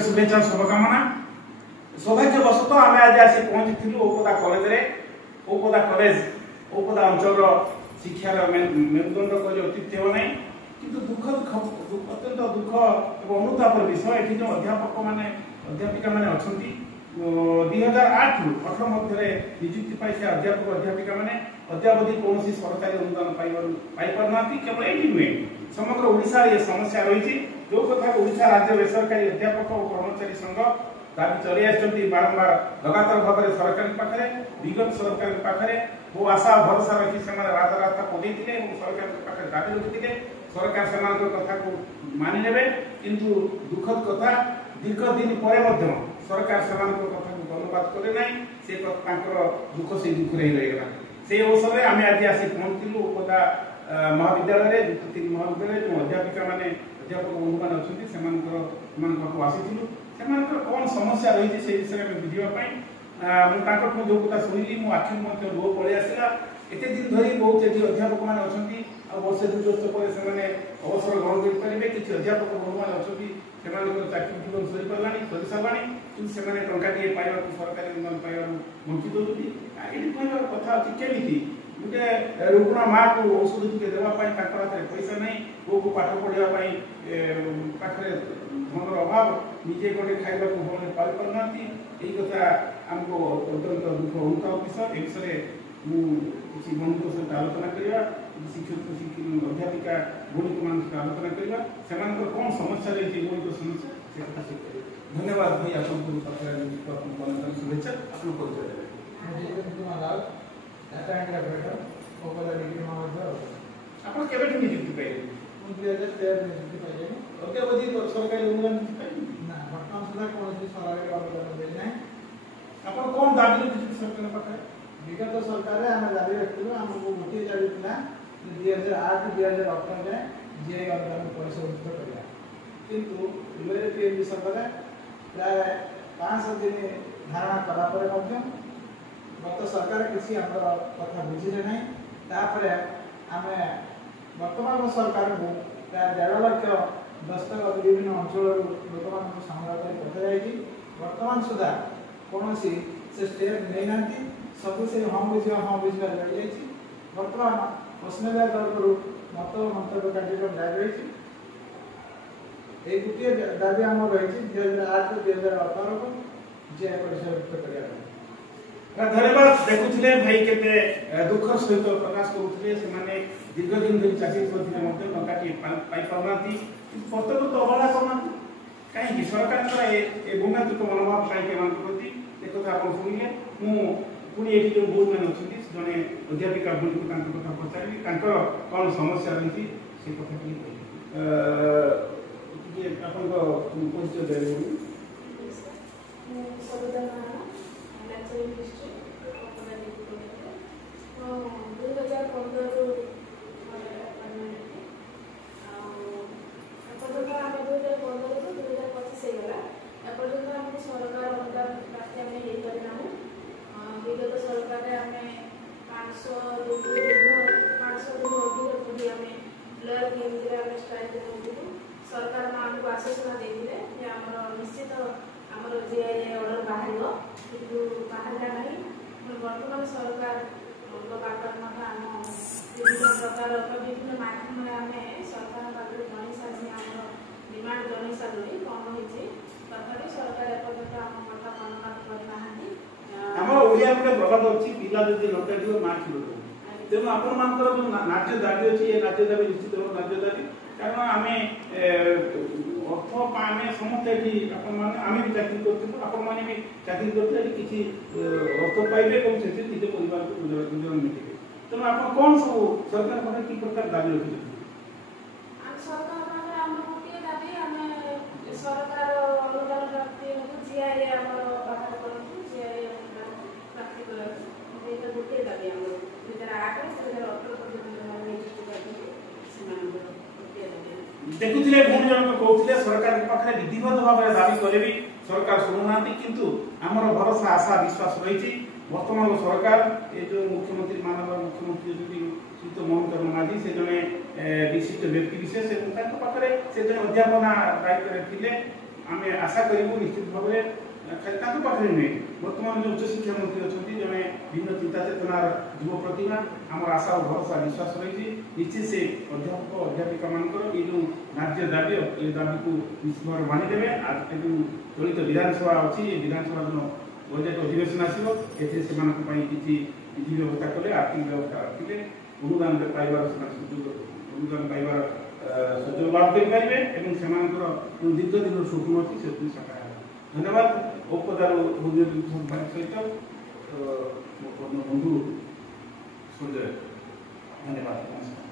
शुभेच्छा शुभकामना सौभाग्यवशत आम आज आसी पहुंची ओपदा कॉलेज ओपदा कॉलेज ओपदा अंचल शिक्षार मेरुदंड कहले अत्युक्ति हो ना कि दुख अत्यंत दुख और अनुतापर विषय ये जो अध्यापक मैंने अध्यापिका मैंने अच्छा 2008 रु 18 मध्य निजुक्ति पाई अध्यापक अध्यापिका मैंने अद्यावधि कौन सरकारी अनुदान पाईपार केवल ये नुहे समग्र ओडिशा ये समस्या रही जो कथा ओडिशा राज्य बेसरकारी अध्यापक और कर्मचारी संघ दाबी चली आछंती बारंबार लगातार भाव में सरकार पाखे विगत सरकार पाखे वो आशा भरोसा रखी से राजरास्ता पदे सरकार पाखे दाबी रखी सरकार से कथा को मानिने किंतु दुखद कथा दीर्घ दिन पर सरकार से कथा को धन्यवाद करे ना से दुख से दुख रहीगला से अवसर में आम आज आसी पहुंचलु उपदा महाविद्यालय युक्त 3 महाविद्यालय जो अध्यापिका मैंने अध्यापक बंधु मैंने अच्छा से कौन समस्या रही से विषय में बुझापी मुझे जो कथा शुणिली मो आखि लुह पलि आसला एत दिन धरी बहुत ये अध्यापक मैंने अच्छा वर्षे 2 वर्ष पर से अवसर ग्रहण करेंगे किसी अध्यापक बंधु मैंने अच्छा चाकरी जीवन सरी पारा सरी सारा कि टाँगे पाइबा सरकारी अनुदान पाइबा वंचित होती ये कथा अच्छी केमी गोटे रुग्ण माँ को औषध टे देवाई हाथ में पैसा नहीं पुओ को पाठ पढ़ाई पाखे धनर अभाव निजे गोटे खाइबा भले पाई पारना यही कथा आमको अत्यंत दुख होता विषय ए विषय किसी बंधु सहित आलोचना करवा शिक्षक अध्यापिका गुणी मान आलोचना करवा से कौन समस्या रही मौलिक समस्या से कथा से धन्यवाद भाई आपको शुभेच्छा आप केवे नियुक्ति पाइले अद्यावधि सरकारी अनुदान वर्तमान सुधा कौन सरकारी अनुदान देना आप कौन दाबी रखी सरकार पाखे विगत सरकार आम दाबी रखिलु आमको गोटे दाबी था 2008 2018 जाए जीआई अनुदान पैसा उचित करवा किंतु पीएमजी सरकार प्राय 5 दिन धारणा कला गत सरकार किसी कथा बुझे ना तापर आम वर्तमान सरकार को प्राय 1.5 लाख दस्तखत विभिन्न अंचल लोक मान संग्रह कर पठाई वर्तमान सुधा कौन से स्टेप नहीं ना सब से हम बुझा लड़ वर्तमान पश्चिम तरफ मत मंतव्य कार्यक्रम जारी रही ये गोटे दाबी आम रही 2008 2018 को जीआई परिसर करने धन्यवाद देखुले भाई केते दुख सहित प्रकाश करुले से दीर्घ दिन धरी चाकरी करते टंकाटी पाई पारना प्रत्येक तो अवहेला करना कहीं सरकार भूमित्व मनोभाव कहीं प्रति एक कथा आप शुणिले मुझे ये जो बोर्ड मैंने अच्छे जड़े अध्यापिका बुढ़ी को कथा पचारि कौन समस्या रही से कथा परिचय देवे विगत सरकार आम 500 लयर केन्द्र स्ट्राइक करूँ सरकार आमको आश्वासन देते निश्चित आम जीआई ऑर्डर बाहर कि बाहर ना वर्तमान सरकार बाटर आम विभिन्न प्रकार विभिन्न माध्यम आम सरकार पाखे जन सारी आम डिमांड जन सारे कम होती तथापि सरकार एपर्यंत आम कथा मनोनाथ करना आम ओडिया गोटे प्रबाद अच्छी पिला जब लटाड़ माँ क्षीर तेणु आपण जो नाट्य दाबी अच्छी ये नाट्य दाबी निश्चित भाव नाट्य दाबी कारण आम अर्थ आम समस्ते आम भी चाकरी करें भी चाकरी करते किसी अर्थ पाइबे और से निज परिवार को गुजरान मिले तेणु आप कौन सब सरकार पाखे कि प्रकार दाबी रखी सरकार अनुदान प्राप्ति जीआई बाहर करूँ जीआई प्राप्ति कर गोटे दाबी आम 2008 देखुले भूमि जनक कहते सरकार पाखे विधिवत भाव में दाबी कले भी सरकार शुणुना किंतु आमर भरोसा आशा विश्वास रही वर्तमान सरकार ये जो मुख्यमंत्री मानव मुख्यमंत्री श्रीयुत मोहन चरण माझी से जड़े विशिष्ट व्यक्ति विशेष पाखे से जड़े अध्यापना दायित्व थे आमे आशा करूँ निश्चित भाव पाखे नुहे बर्तमान जो उच्चशिक्षा मंत्री अच्छा जड़े भिन्न चिंता चेतनार युव प्रतिभा आम आशा और भरोसा विश्वास रही निश्चित से अध्यापक अध्यापिका मानकर ये जो न्याय दाबी ये दाबी को निश्चित भाव मानिदेवे चलित विधानसभा अच्छी विधानसभा जो बजेट अधिवेशन आसो किसी विधि व्यवस्था कले आर्थिक व्यवस्था रखिले अनुदान पाइबार अनुदान पाइबार सुजोग लाभ करेंगे दीर्घ दिन स्वप्न अच्छी से साकार धन्यवाद ओपदार सहित बंधु संजय धन्यवाद नमस्कार।